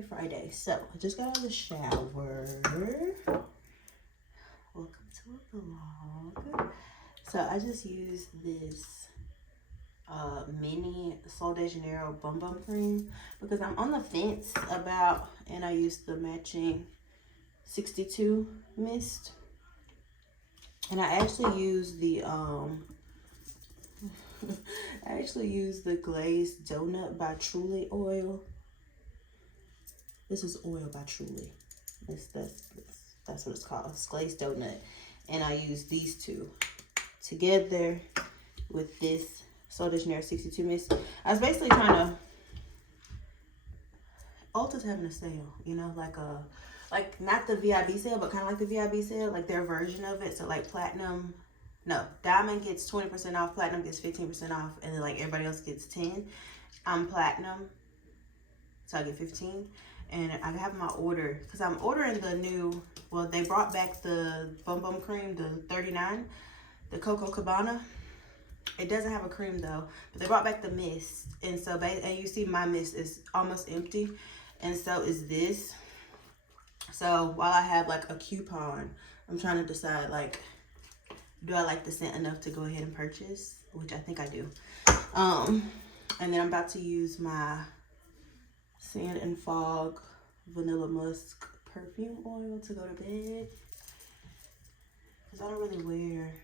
Happy Friday. So I just got out of the shower. Welcome to a vlog. So I just used this mini Sol de Janeiro Bum Bum Cream because I'm on the fence about, and I used the matching 62 mist, and I actually used the glazed donut by Truly oil. This is oil by Truly. That's what it's called. It's glazed donut. And I use these two together with this Sol de Janeiro 62 mist. I was basically trying to, Ulta's having a sale, you know, like not the VIB sale, but kind of like the VIB sale, like their version of it. So like Diamond gets 20% off, Platinum gets 15% off, and then like everybody else gets 10. I'm Platinum, so I get 15. And I have my order, because I'm ordering the new, well, they brought back the Bum Bum Cream, the 39, the Coco Cabana. It doesn't have a cream though, but they brought back the mist. And so, and you see my mist is almost empty, and so is this. So while I have like a coupon, I'm trying to decide, like, do I like the scent enough to go ahead and purchase, which I think I do. And then I'm about to use my Sand and Fog Vanilla Musk perfume oil to go to bed, because I don't really wear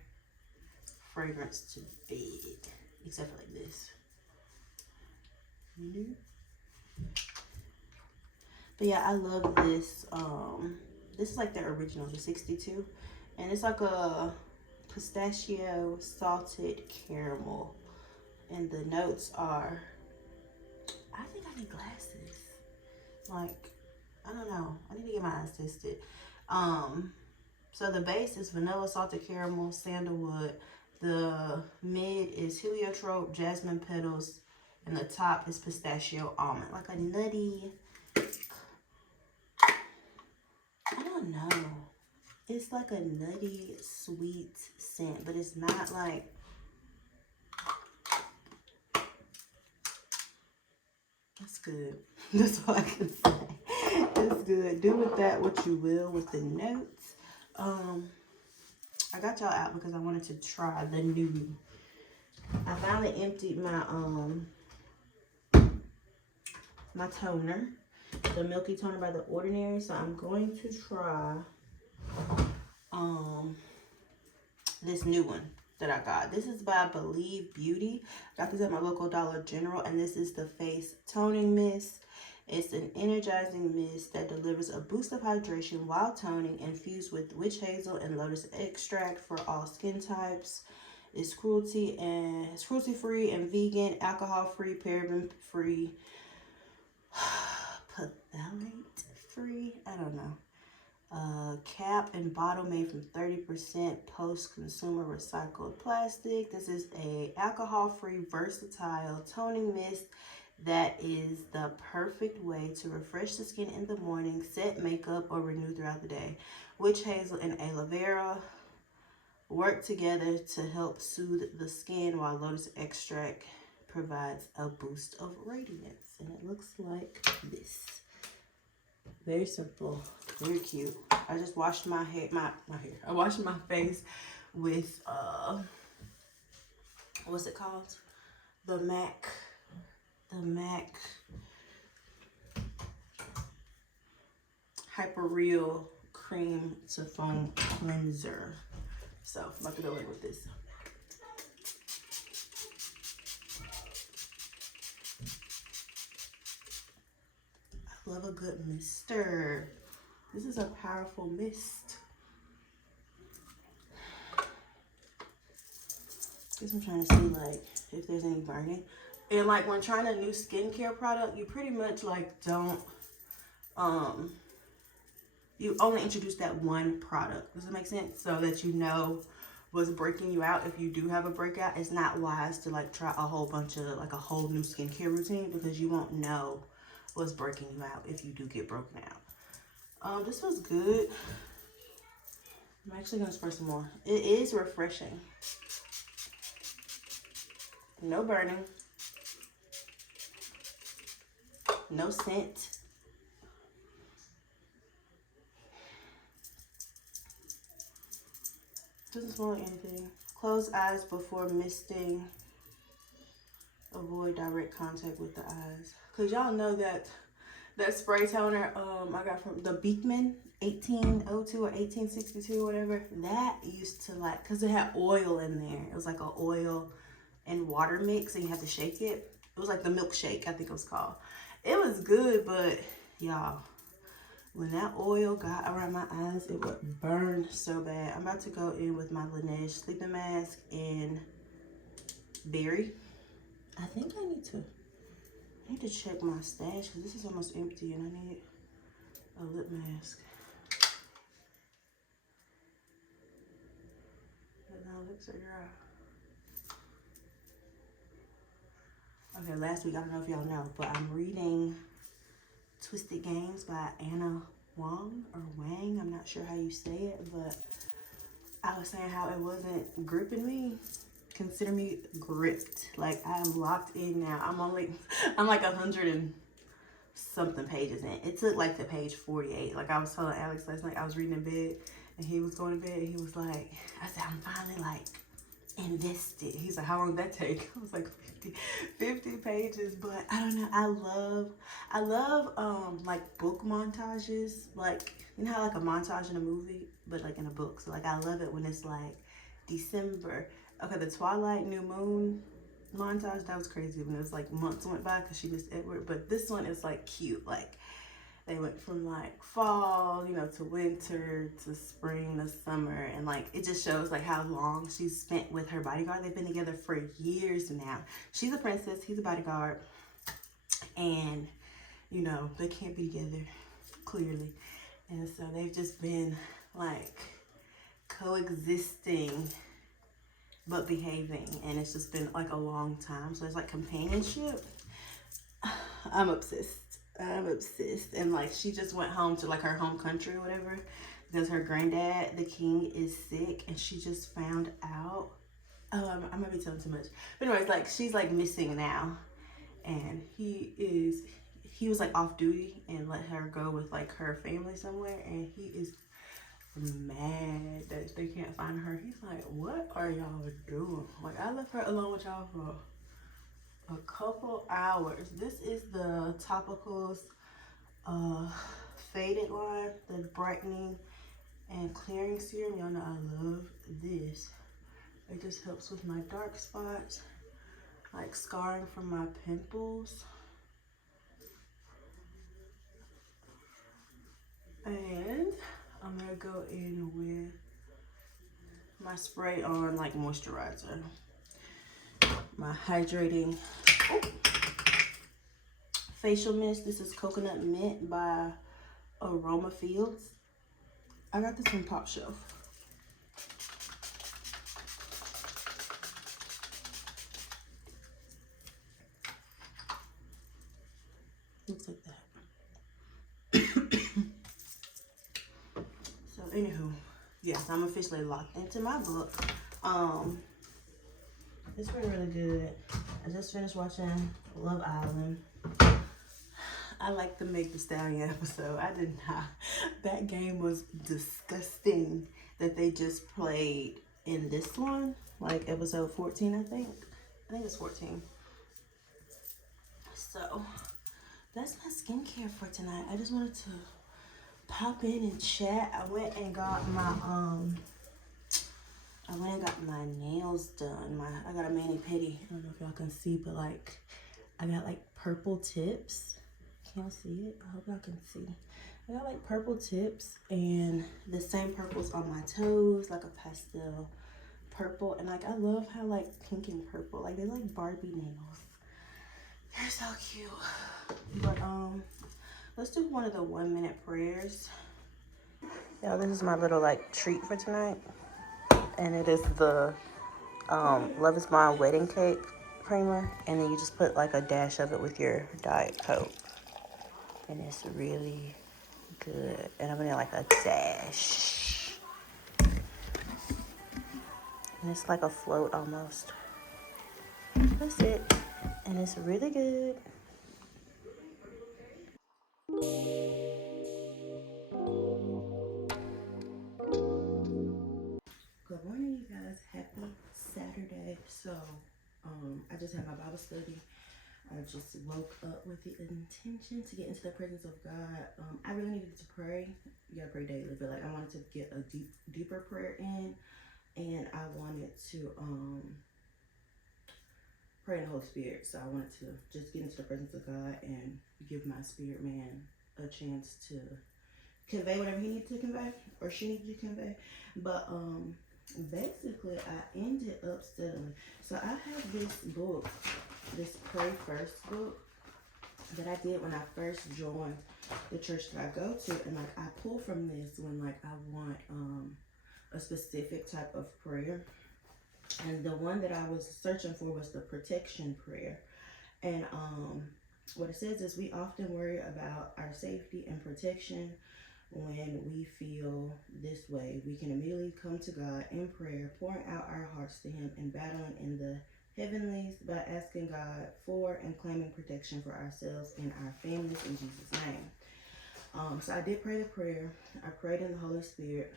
fragrance to bed except for like this. But yeah, I love this. This is like the original, the 62, and it's like a pistachio salted caramel, and the notes are, I think I need glasses. Like, I don't know. I need to get my eyes tested. So the base is vanilla, salted caramel, sandalwood. The mid is heliotrope, jasmine petals, and the top is pistachio almond. Like a nutty, I don't know. It's like a nutty, sweet scent, but it's not like, that's good. That's all I can say. It's good. Do with that what you will with the notes. I got y'all out because I wanted to try the new. I finally emptied my my toner, the Milky Toner by The Ordinary. So I'm going to try this new one that I got. This is by Believe Beauty. I got this at my local Dollar General, and this is the face toning mist. It's an energizing mist that delivers a boost of hydration while toning, infused with witch hazel and lotus extract for all skin types. It's cruelty-free and vegan, alcohol-free, paraben-free, phthalate-free. I don't know. Cap and bottle made from 30% post-consumer recycled plastic. This is a alcohol-free, versatile toning mist that is the perfect way to refresh the skin in the morning, set makeup, or renew throughout the day. Witch hazel and aloe vera work together to help soothe the skin, while lotus extract provides a boost of radiance. And it looks like this. Very simple, very cute. I just washed my hair, I washed my face with what's it called? The MAC Hyper Real Cream to Foam Cleanser. So I'm about to go in with this. I love a good mister. This is a powerful mist. Guess I'm trying to see like if there's any burning. And like when trying a new skincare product, you pretty much like don't you only introduce that one product. Does that make sense? So that you know what's breaking you out. If you do have a breakout, it's not wise to like try a whole bunch of like a whole new skincare routine, because you won't know what's breaking you out if you do get broken out. This was good. I'm actually gonna spray some more. It is refreshing. No burning. No scent. Doesn't smell like anything. Close eyes before misting. Avoid direct contact with the eyes. Cause y'all know that spray toner I got from the Beekman 1802 or 1862 or whatever. That used to like, cause it had oil in there. It was like an oil and water mix, and you had to shake it. It was like the milkshake, I think it was called. It was good, but y'all, when that oil got around my eyes, it would burn so bad. I'm about to go in with my Laneige sleeping mask in berry. I think I need to check my stash because this is almost empty and I need a lip mask. But now lips are dry. Okay, last week, I don't know if y'all know, but I'm reading Twisted Games by Anna Wang or Wang. I'm not sure how you say it, but I was saying how it wasn't gripping me. Consider me gripped. Like, I'm locked in now. I'm like 100 and something pages in. It took like the page 48. Like I was telling Alex last night, I was reading in bed and he was going to bed and he was like, I said, I'm finally like invested. He's like, how long did that take? I was like 50 pages, but I don't know. I love like book montages. Like, you know how like a montage in a movie, but like in a book. So like I love it when it's like December. Okay, the Twilight New Moon montage, that was crazy when it was like months went by because she missed Edward. But this one is like cute. Like they went from like fall, you know, to winter, to spring, to summer. And like, it just shows like how long she's spent with her bodyguard. They've been together for years now. She's a princess, he's a bodyguard. And, you know, they can't be together, clearly. And so they've just been like coexisting, but behaving. And it's just been like a long time. So it's like companionship. I'm obsessed. And like she just went home to like her home country or whatever because her granddad, the king, is sick, and she just found out. Oh, I might be telling too much. But anyways, like she's like missing now, and he was like off duty and let her go with like her family somewhere, and he is mad that they can't find her. He's like, what are y'all doing? Like, I left her alone with y'all for a couple hours. This is the Topicals faded line, the brightening and clearing serum. Y'all know I love this. It just helps with my dark spots, like scarring from my pimples. And I'm gonna go in with my spray on like moisturizer, my hydrating facial mist. This is Coconut Mint by Aroma Fields. I got this from Top Shelf. Looks like that. So anywho, yes, I'm officially locked into my book. It's been really good. I just finished watching Love Island. I like the Meg Thee Stallion episode. I did not. That game was disgusting that they just played in this one. Like episode 14, I think. I think it's 14. So, that's my skincare for tonight. I just wanted to pop in and chat. I went and got my nails done. I got a mani-pedi. I don't know if y'all can see, but like I got like purple tips. Can y'all see it? I hope y'all can see. I got like purple tips and the same purples on my toes, like a pastel purple. And like I love how like pink and purple, like they're like Barbie nails. They're so cute. But let's do one of the 1-minute prayers. Y'all, this is my little like treat for tonight. And it is the Love Is Blind wedding cake creamer. And then you just put like a dash of it with your Diet Coke. And it's really good. And I'm gonna like a dash. And it's like a float almost. That's it. And it's really good. Good morning. Saturday, so I just had my Bible study. I just woke up with the intention to get into the presence of God. I really needed to pray. You gotta pray daily, but like I wanted to get a deeper prayer in, and I wanted to pray in the Holy Spirit. So I wanted to just get into the presence of God and give my spirit man a chance to convey whatever he needed to convey or she needed to convey. But basically I ended up studying. So I have this book, this Pray First book that I did when I first joined the church that I go to, and like I pull from this when like I want a specific type of prayer. And the one that I was searching for was the protection prayer. And what it says is we often worry about our safety and protection. When we feel this way, we can immediately come to God in prayer, pouring out our hearts to him and battling in the heavenlies by asking God for and claiming protection for ourselves and our families in Jesus' name. So I did pray the prayer. I prayed in the Holy Spirit,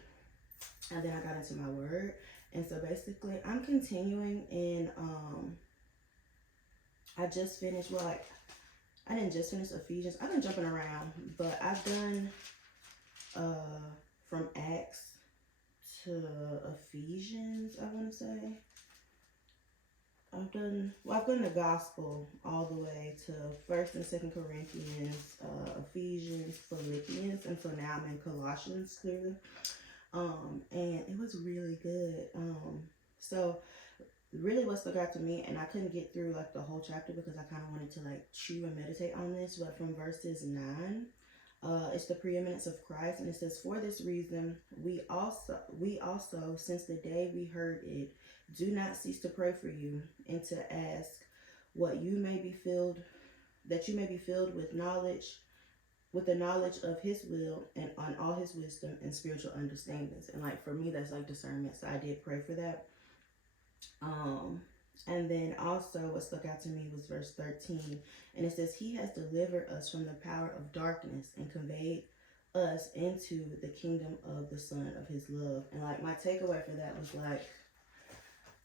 and then I got into my word. And so basically I'm continuing in I just finished, well, like I didn't just finish Ephesians. I've been jumping around, but I've done from Acts to Ephesians, I want to say. I've done the gospel all the way to 1st and 2nd Corinthians, Ephesians, Philippians, and so now I'm in Colossians clearly. And it was really good. So really what stuck out to me, and I couldn't get through like the whole chapter because I kind of wanted to like chew and meditate on this, but from verses 9, it's the preeminence of Christ, and it says, for this reason, we also, since the day we heard it, do not cease to pray for you and to ask that you may be filled with knowledge, with the knowledge of his will and on all his wisdom and spiritual understandings. And like for me, that's like discernment. So I did pray for that. And then also what stuck out to me was verse 13. And it says, he has delivered us from the power of darkness and conveyed us into the kingdom of the Son of his love. And like my takeaway for that was like,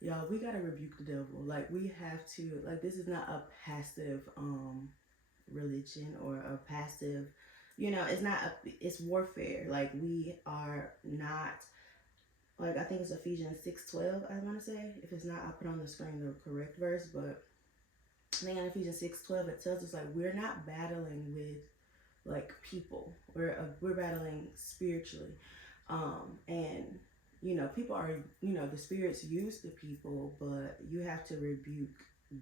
y'all, we gotta rebuke the devil. Like we have to, like this is not a passive religion or a passive, it's warfare. Like we are not, like I think it's Ephesians 6:12, I want to say. If it's not, I'll put on the screen the correct verse, but I think in Ephesians 6:12 it tells us like we're not battling with like people. We're battling spiritually. And people are, the spirits use the people, but you have to rebuke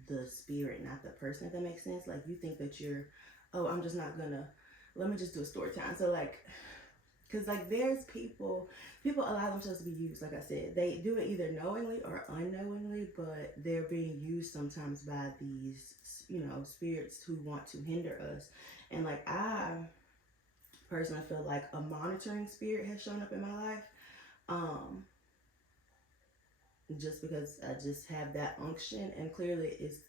the spirit, not the person, if that makes sense. Like you think that I'm just not gonna, let me just do a story time. So like, because like there's people allow themselves to be used. Like I said, they do it either knowingly or unknowingly, but they're being used sometimes by these, spirits who want to hinder us. And like I personally feel like a monitoring spirit has shown up in my life. Just because I just have that unction, and clearly it's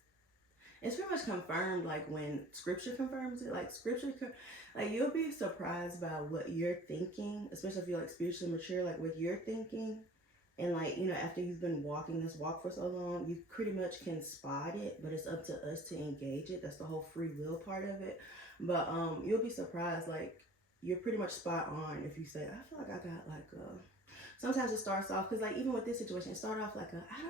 pretty much confirmed, like when scripture confirms it, like like you'll be surprised by what you're thinking, especially if you're like spiritually mature, like what you're thinking. And like, after you've been walking this walk for so long, you pretty much can spot it, but it's up to us to engage it. That's the whole free will part of it. But you'll be surprised, like you're pretty much spot on if you say, I feel like I got like sometimes it starts off, because like even with this situation, it started off like I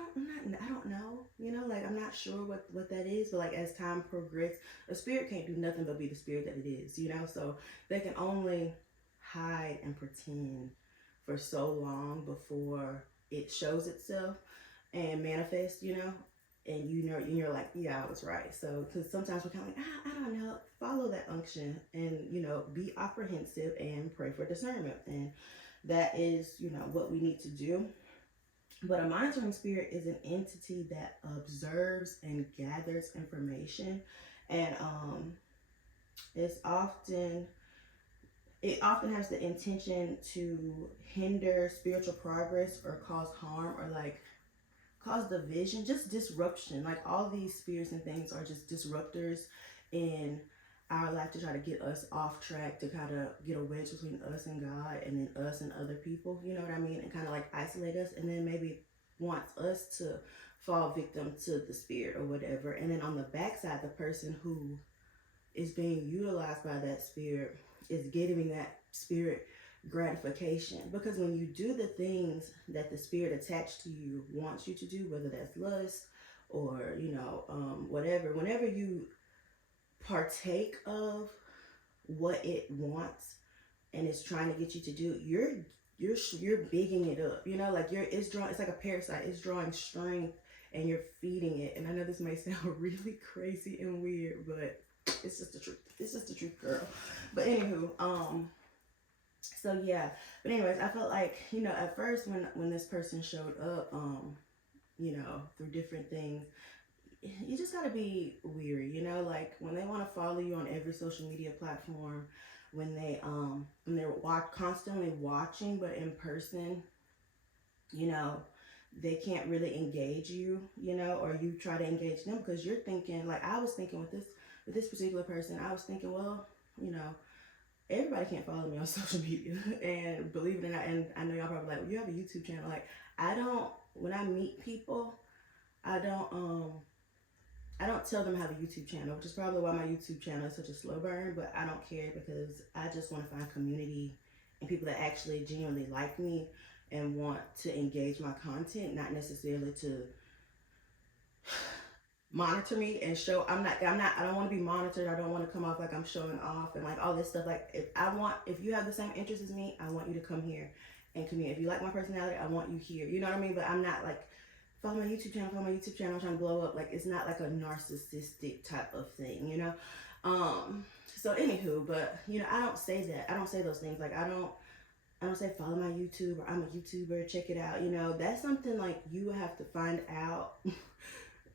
don't know, like I'm not sure what that is, but like as time progresses, a spirit can't do nothing but be the spirit that it is, so they can only hide and pretend for so long before it shows itself and manifests, and you're like, yeah, I was right. So because sometimes we're kind of like, I don't know, follow that unction and be apprehensive and pray for discernment. And that is, what we need to do. But a monitoring spirit is an entity that observes and gathers information, and it often has the intention to hinder spiritual progress or cause harm or like cause division, just disruption. Like all these spirits and things are just disruptors in our life to try to get us off track, to kind of get a wedge between us and God, and then us and other people, you know what I mean? And kind of like isolate us, and then maybe wants us to fall victim to the spirit or whatever. And then on the backside, the person who is being utilized by that spirit is getting that spirit gratification, because when you do the things that the spirit attached to you wants you to do, whether that's lust or whatever, whenever you partake of what it wants and it's trying to get you to do, you're bigging it up, like it's like a parasite. It's drawing strength and you're feeding it. And I know this may sound really crazy and weird, but it's just the truth. It's just the truth, girl. But anywho, so yeah. But anyways, I felt like, at first when this person showed up, through different things, you just gotta be weary, like when they want to follow you on every social media platform, when they're constantly watching, but in person, they can't really engage you, or you try to engage them because you're thinking, like I was thinking with this particular person, I was thinking, well, everybody can't follow me on social media. And believe it or not, and I know y'all probably like, well, you have a YouTube channel. Like, when I meet people, I don't tell them I have a YouTube channel, which is probably why my YouTube channel is such a slow burn, but I don't care because I just want to find community and people that actually genuinely like me and want to engage my content, not necessarily to monitor me and show. I don't want to be monitored. I don't want to come off like I'm showing off and like all this stuff. Like if you have the same interests as me, I want you to come here and communicate. If you like my personality, I want you here. You know what I mean? But I'm not like, follow my YouTube channel, I'm trying to blow up. Like, it's not like a narcissistic type of thing, So anywho, but I don't say that. I don't say those things. Like, I don't say follow my YouTube or I'm a YouTuber, check it out. That's something like you have to find out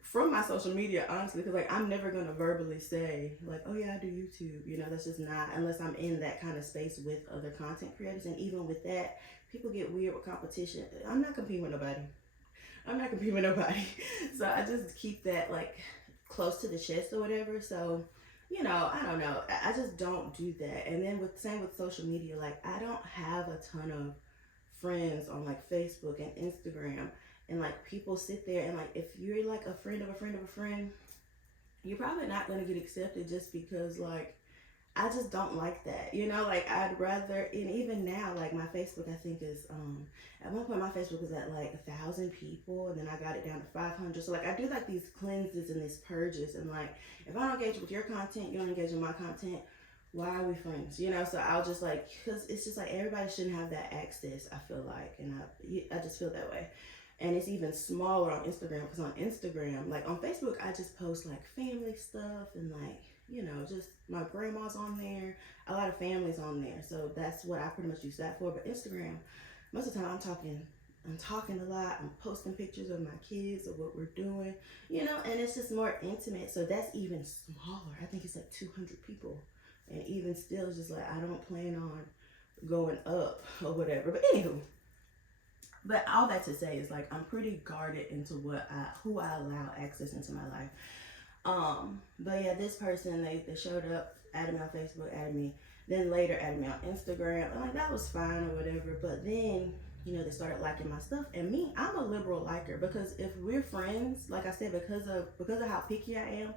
from my social media, honestly, because like I'm never gonna verbally say like, oh yeah, I do YouTube. That's just not, unless I'm in that kind of space with other content creators. And even with that, people get weird with competition. I'm not competing with nobody. So I just keep that like close to the chest or whatever. So, I don't know. I just don't do that. And then same with social media, like I don't have a ton of friends on like Facebook and Instagram. And like people sit there and like if you're like a friend of a friend of a friend, you're probably not gonna get accepted just because like I just don't like that, like I'd rather, and even now, like my Facebook, I think is, at one point my Facebook was at like 1,000 people, and then I got it down to 500. So like I do like these cleanses and these purges, and like if I don't engage with your content, you don't engage with my content, why are we friends? So I'll just like, cause it's just like everybody shouldn't have that access, I feel like, and I just feel that way. And it's even smaller on Instagram, because on Instagram, like on Facebook, I just post like family stuff and like, just my grandma's on there, a lot of families on there. So that's what I pretty much use that for. But Instagram, most of the time I'm talking a lot. I'm posting pictures of my kids, of what we're doing, and it's just more intimate. So that's even smaller. I think it's like 200 people. And even still, it's just like, I don't plan on going up or whatever. But anywho, but all that to say is like, I'm pretty guarded into who I allow access into my life. But yeah, this person, they showed up, added me on Facebook, added me, then later added me on Instagram, and like that was fine or whatever. But then, they started liking my stuff, and me, I'm a liberal liker, because if we're friends, like I said, because of how picky I am,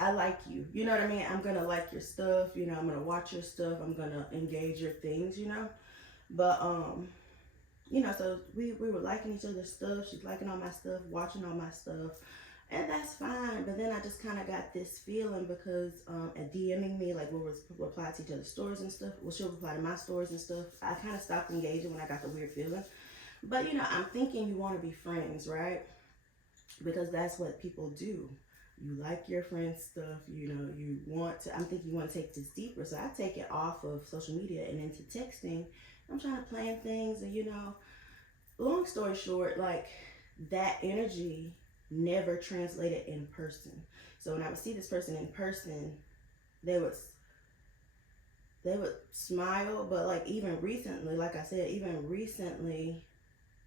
I like you. You know what I mean? I'm gonna like your stuff, I'm gonna watch your stuff, I'm gonna engage your things, But so we were liking each other's stuff. She's liking all my stuff, watching all my stuff. And that's fine, but then I just kind of got this feeling because at DMing me, like we'll reply to each other's stories and stuff. Well, she'll reply to my stories and stuff. I kind of stopped engaging when I got the weird feeling. But, I'm thinking you want to be friends, right? Because that's what people do. You like your friend's stuff, I'm thinking you want to take this deeper. So I take it off of social media and into texting. I'm trying to plan things and, long story short, like that energy never translated in person. So when I would see this person in person, they would smile, but like even recently, like I said,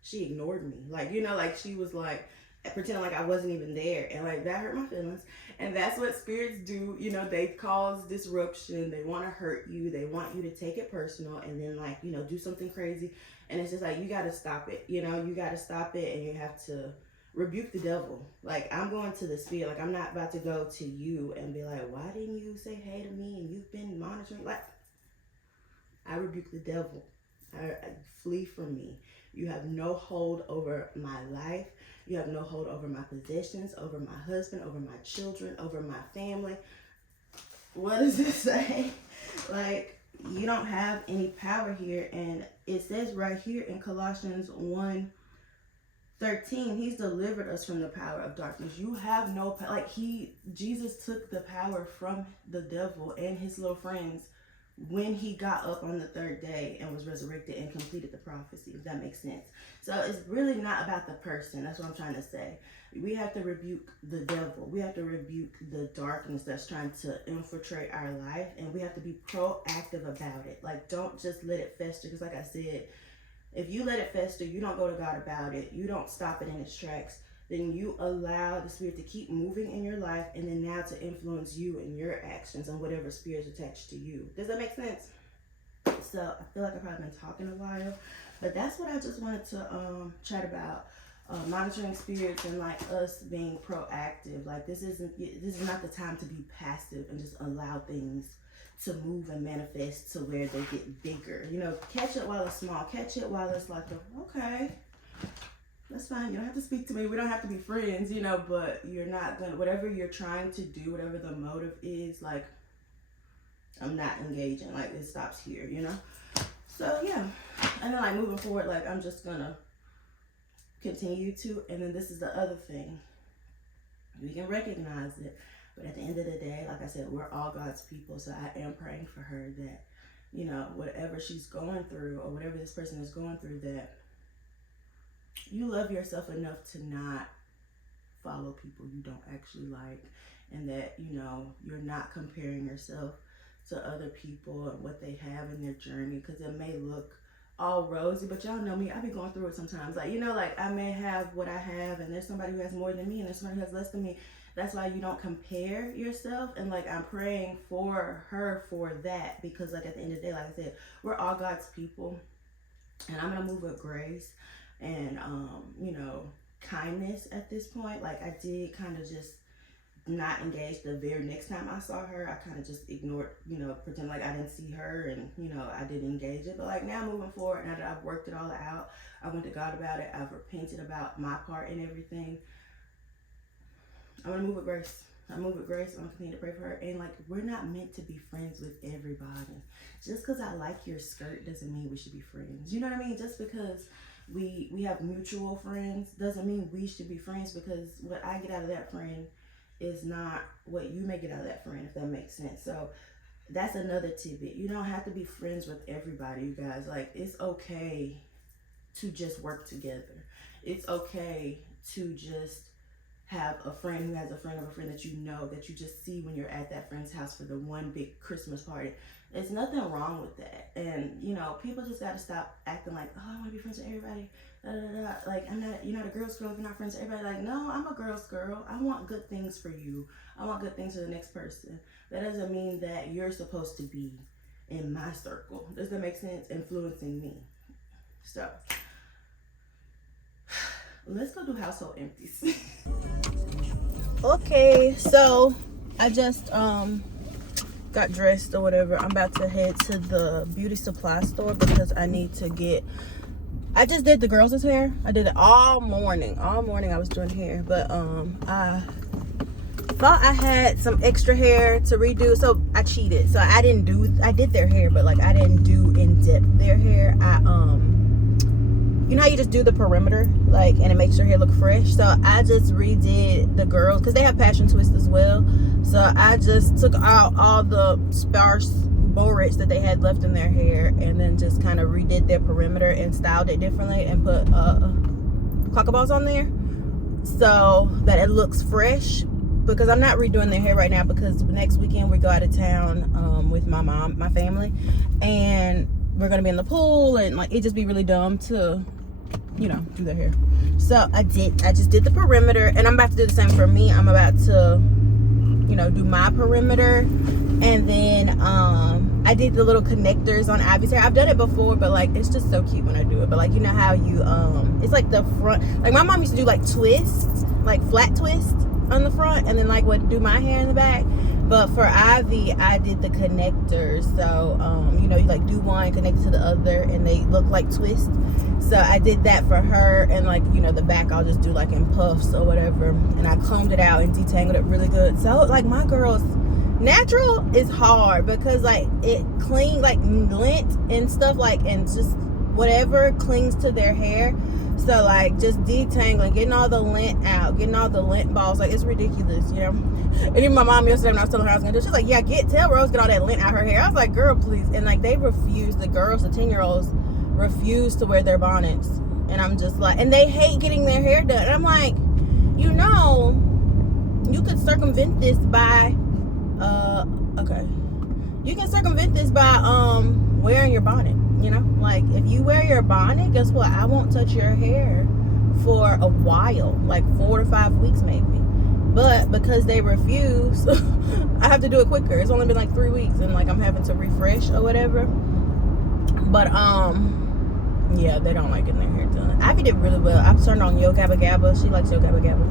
she ignored me. Like, like she was like pretending like I wasn't even there, and like that hurt my feelings. And that's what spirits do, they cause disruption, they want to hurt you, they want you to take it personal, and then like, do something crazy. And it's just like, you got to stop it, you got to stop it, and you have to rebuke the devil. Like, I'm going to the spirit. Like, I'm not about to go to you and be like, why didn't you say hey to me and you've been monitoring? Like, I rebuke the devil. I flee from me. You have no hold over my life. You have no hold over my possessions, over my husband, over my children, over my family. What does it say? Like, you don't have any power here. And it says right here in Colossians 1:13, he's delivered us from the power of darkness. You have no power. Like, Jesus took the power from the devil and his little friends when he got up on the third day and was resurrected and completed the prophecy, if that makes sense. So it's really not about the person. That's what I'm trying to say. We have to rebuke the devil. We have to rebuke the darkness that's trying to infiltrate our life, and we have to be proactive about it. Like, don't just let it fester, because like I said, if you let it fester, you don't go to God about it, you don't stop it in its tracks, then you allow the spirit to keep moving in your life, and then now to influence you and your actions and whatever spirit is attached to you. Does that make sense? So I feel like I've probably been talking a while, but that's what I just wanted to chat about. Monitoring spirits and like us being proactive. Like, this is not the time to be passive and just allow things to move and manifest to where they get bigger. You know, catch it while it's small. Catch it while it's like, okay, that's fine. You don't have to speak to me. We don't have to be friends, you know, but you're not gonna, whatever you're trying to do, whatever the motive is, like, I'm not engaging. Like, it stops here, you know? So yeah. And then like moving forward, like, I'm just gonna continue to, and then this is the other thing. We can recognize it, but at the end of the day, like I said, we're all God's people. So I am praying for her that, you know, whatever she's going through or whatever this person is going through, that you love yourself enough to not follow people you don't actually like, and that, you know, you're not comparing yourself to other people and what they have in their journey, because it may look all rosy, but y'all know me, I be going through it sometimes. Like, you know, like, I may have what I have, and there's somebody who has more than me, and there's somebody who has less than me. That's why you don't compare yourself. And like, I'm praying for her for that, because like, at the end of the day, like I said, we're all God's people, and I'm gonna move with grace and you know, kindness at this point. Like, I did kind of just not engage the very next time I saw her. I kind of just ignored, you know, pretend like I didn't see her, and, you know, I didn't engage it. But like, now moving forward, now that I've worked it all out, I went to God about it, I've repented about my part in everything, I'm gonna move with grace. I move with grace. I'm gonna continue to pray for her. And like, we're not meant to be friends with everybody. Just because I like your skirt doesn't mean we should be friends. You know what I mean? Just because we have mutual friends doesn't mean we should be friends, because what I get out of that friend is not what you may get out of that friend, if that makes sense. So that's another tidbit. You don't have to be friends with everybody, you guys. Like, it's okay to just work together. It's okay to just have a friend who has a friend of a friend that you know, that you just see when you're at that friend's house for the one big Christmas party. There's nothing wrong with that. And, you know, people just got to stop acting like, oh, I want to be friends with everybody. Da, da, da. Like, I'm not, you're not a girl's girl if you're not friends with everybody. Like, no, I'm a girl's girl. I want good things for you. I want good things for the next person. That doesn't mean that you're supposed to be in my circle. Does that make sense? Influencing me. So, let's go do household empties. Okay, so I just got dressed or whatever. I'm about to head to the beauty supply store because I need to get, I just did the girls' hair. I did it all morning I was doing hair, but I thought I had some extra hair to redo, so I cheated. So I did their hair, but like, I didn't do in depth their hair. You know how you just do the perimeter, like, and it makes your hair look fresh? So I just redid the girls, because they have passion twist as well. So I just took out all the sparse borage that they had left in their hair, and then just kind of redid their perimeter and styled it differently, and put cocoa balls on there so that it looks fresh. Because I'm not redoing their hair right now, because next weekend we go out of town with my mom, my family, and we're gonna be in the pool, and like, it'd just be really dumb to, you know, do their hair. So I just did the perimeter, and I'm about to do the same for me. I'm about to, you know, do my perimeter, and then I I did the little connectors on Ivy's hair. I've done it before, but like it's just so cute when I do it. But like, you know how you it's like the front, like my mom used to do like twists, like flat twists on the front, and then like would do my hair in the back. But for Ivy, I did the connectors. So you know, you like do one, connect it to the other, and they look like twists. So I did that for her, and like, you know, the back I'll just do like in puffs or whatever. And I combed it out and detangled it really good. So like my girls, natural is hard because like it clean, like lint and stuff, like, and just whatever clings to their hair. So like just detangling, getting all the lint out, getting all the lint balls, like it's ridiculous, you know. And even my mom yesterday when I was telling her I was gonna do it, she's like, yeah, tell Rose get all that lint out her hair. I was like, girl, please. And like they refuse, the girls, the 10-year-olds refuse to wear their bonnets. And I'm just like, and they hate getting their hair done. And I'm like, you know, you could circumvent this by you can circumvent this by wearing your bonnet, you know. Like if you wear your bonnet, guess what, I won't touch your hair for a while, like 4 to 5 weeks maybe. But because they refuse, I have to do it quicker. It's only been like 3 weeks, and like I'm having to refresh or whatever. But yeah, they don't like getting their hair done. Ivy did really well. I turned on Yo Gabba Gabba. She likes Yo Gabba Gabba.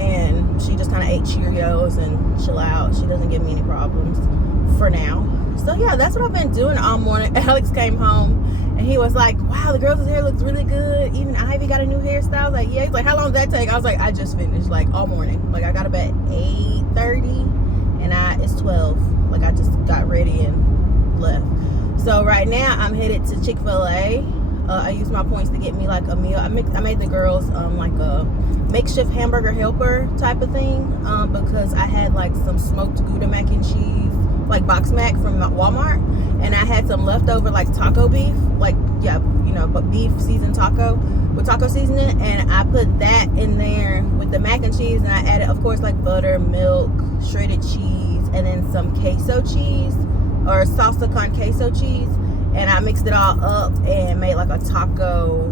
And she just kind of ate Cheerios and chill out. She doesn't give me any problems for now. So yeah, that's what I've been doing all morning. Alex came home and he was like, wow, the girl's hair looks really good. Even Ivy got a new hairstyle. I was like, yeah. He's like, how long did that take? I was like, I just finished, like all morning. Like I got up at 8:30 and it's 12. Like I just got ready and left. So right now I'm headed to Chick-fil-A. I used my points to get me like a meal. I made the girls like a makeshift hamburger helper type of thing, because I had like some smoked Gouda mac and cheese, like box mac from Walmart, and I had some leftover like taco beef, like, yeah, you know, but beef seasoned taco with taco seasoning, and I put that in there with the mac and cheese, and I added, of course, like butter, milk, shredded cheese, and then some queso cheese or salsa con queso cheese, and I mixed it all up and made like a taco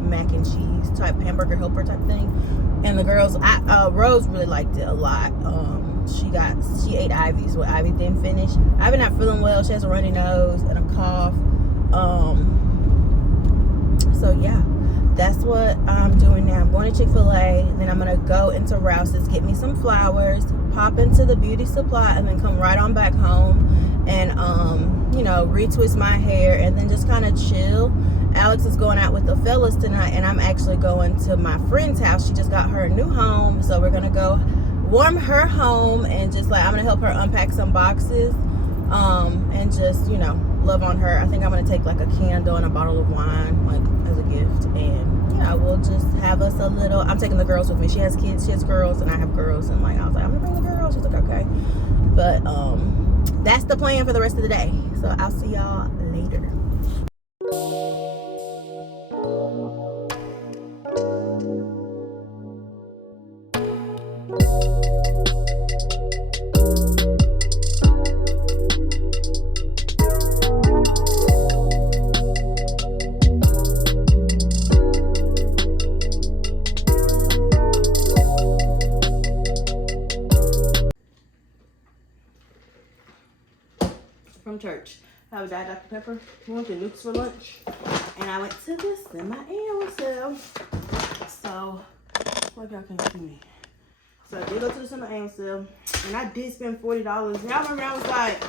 mac and cheese type hamburger helper type thing. And the girls, Rose really liked it a lot. She ate Ivy's, what Ivy didn't finish. Ivy not feeling well. She has a runny nose and a cough. So yeah, that's what I'm doing now. I'm going to Chick-fil-A, and then I'm gonna go into Rouse's, get me some flowers, pop into the beauty supply, and then come right on back home and you know, retwist my hair and then just kind of chill. Alex is going out with the fellas tonight, and I'm actually going to my friend's house. She just got her new home, so we're gonna go warm her home and just like, I'm gonna help her unpack some boxes, and just, you know, love on her. I think I'm gonna take like a candle and a bottle of wine, like as a gift, and yeah, we'll just have us a little. I'm taking the girls with me. She has kids, she has girls, and I have girls, and like I was like, I'm gonna bring the girls. She's like, okay. But that's the plan for the rest of the day. So I'll see y'all later. From church, I was at Dr. Pepper. We went to Luke's for lunch, and I went to this in my annual sale. So, like y'all can't see me. So I did go to the summer annual sale, and I did spend $40. Y'all remember I was like,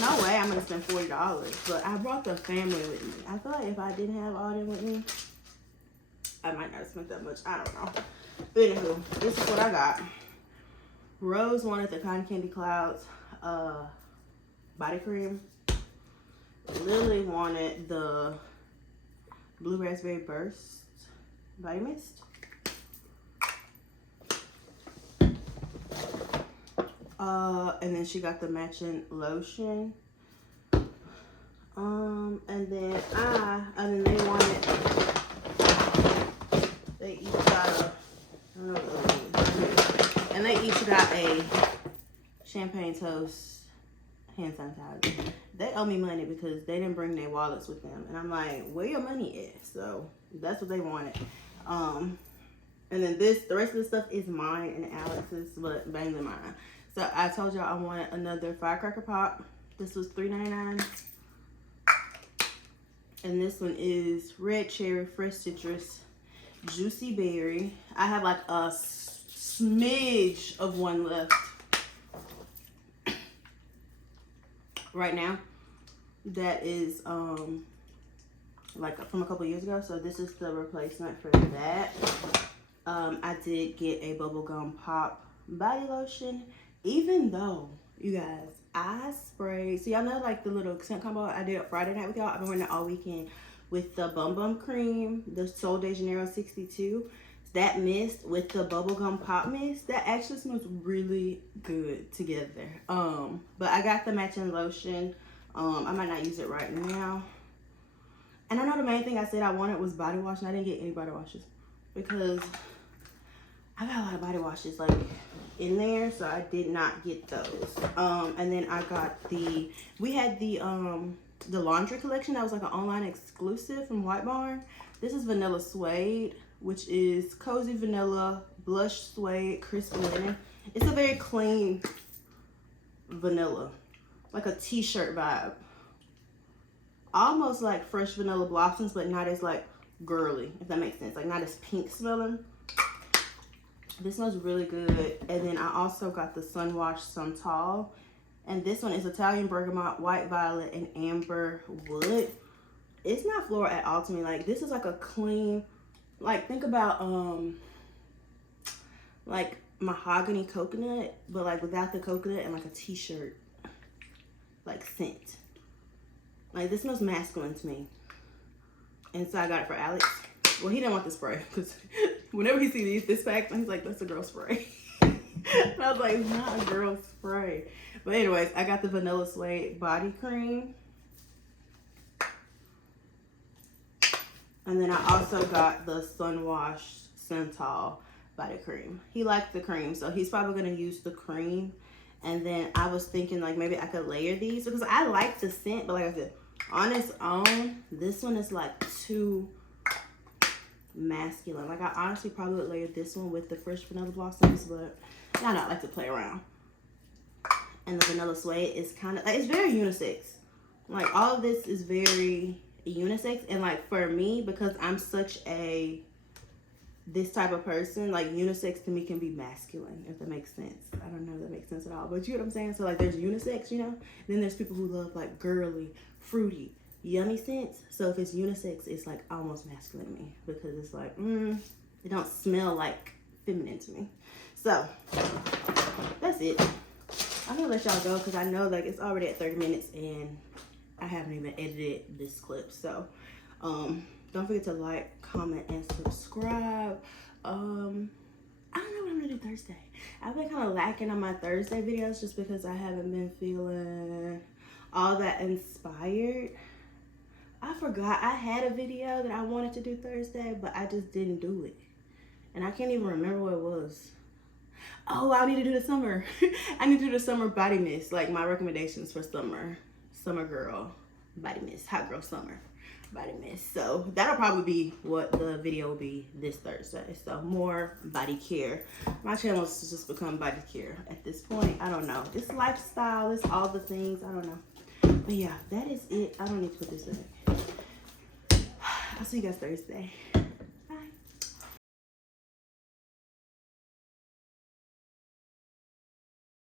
no way I'm gonna spend $40. But I brought the family with me. I feel like if I didn't have all them with me, I might not have spent that much. I don't know. But anywho, this is what I got. Rose wanted the Cotton Candy Clouds body cream. Lily wanted the Blue Raspberry Burst body mist. And then she got the matching lotion. And then they wanted, they each got a, I don't know what it is. And they each got a Champagne Toast hand sanitizer. They owe me money because they didn't bring their wallets with them, and I'm like, where your money at? So that's what they wanted. And then the rest of the stuff is mine and Alex's, but mainly mine. So I told y'all I wanted another firecracker pop, This was $3.99. And this one is red cherry, fresh citrus, juicy berry. I have like a smidge of one left right now. That is like from a couple years ago. So this is the replacement for that. I did get a bubblegum pop body lotion, even though, you guys, I sprayed, see, I know like the little scent combo I did Friday night with y'all. I've been wearing it all weekend with the Bum Bum cream, the Sol de Janeiro 62. That mist with the bubblegum pop mist, that actually smells really good together. But I got the matching lotion. I might not use it right now. And I know the main thing I said I wanted was body wash, and I didn't get any body washes because I got a lot of body washes like in there, so I did not get those. And then I got we had the laundry collection that was like an online exclusive from White Barn. This is Vanilla Suede, which is cozy vanilla, blush suede, crisp linen. It's a very clean vanilla, like a t-shirt vibe. Almost like Fresh Vanilla Blossoms, but not as like girly, if that makes sense. Like not as pink smelling. This smells really good. And then I also got the Sunwash Santal. And this one is Italian bergamot, white violet, and amber wood. It's not floral at all to me. Like this is like a clean, like think about like mahogany coconut, but like without the coconut and like a t-shirt like scent. Like this smells masculine to me. And so I got it for Alex. Well, he didn't want the spray because whenever he sees this pack, he's like, that's a girl spray. And I was like, it's not a girl spray. But anyways, I got the Vanilla Suede body cream. And then I also got the Sunwash Santal body cream. He liked the cream, so he's probably going to use the cream. And then I was thinking like maybe I could layer these because I like the scent, but like I said, on its own, this one is like too masculine. Like I honestly probably would layer this one with the Fresh Vanilla Blossoms, but I don't like to play around. And the Vanilla Suede is kind of like, it's very unisex. Like all of this is very unisex, and like for me, because I'm such a this type of person, like unisex to me can be masculine, if that makes sense. I don't know if that makes sense at all, but you know what I'm saying? So like there's unisex, you know, and then there's people who love like girly, fruity, yummy scents. So if it's unisex, it's like almost masculine to me because it's like it don't smell like feminine to me. So that's it. I'm gonna let y'all go because I know like it's already at 30 minutes and I haven't even edited this clip. So don't forget to like, comment, and subscribe. I don't know what I'm gonna do Thursday. I've been kind of lacking on my Thursday videos just because I haven't been feeling all that inspired. I forgot I had a video that I wanted to do Thursday, but I just didn't do it. And I can't even remember what it was. Oh, I need to do the summer. I need to do the summer body mist, like my recommendations for summer. Summer girl body mist, hot girl summer body mist. So that'll probably be what the video will be this Thursday. So more body care. My channel has just become body care at this point. I don't know. It's lifestyle. It's all the things. I don't know. But yeah, that is it. I don't need to put this in. I'll see you guys Thursday.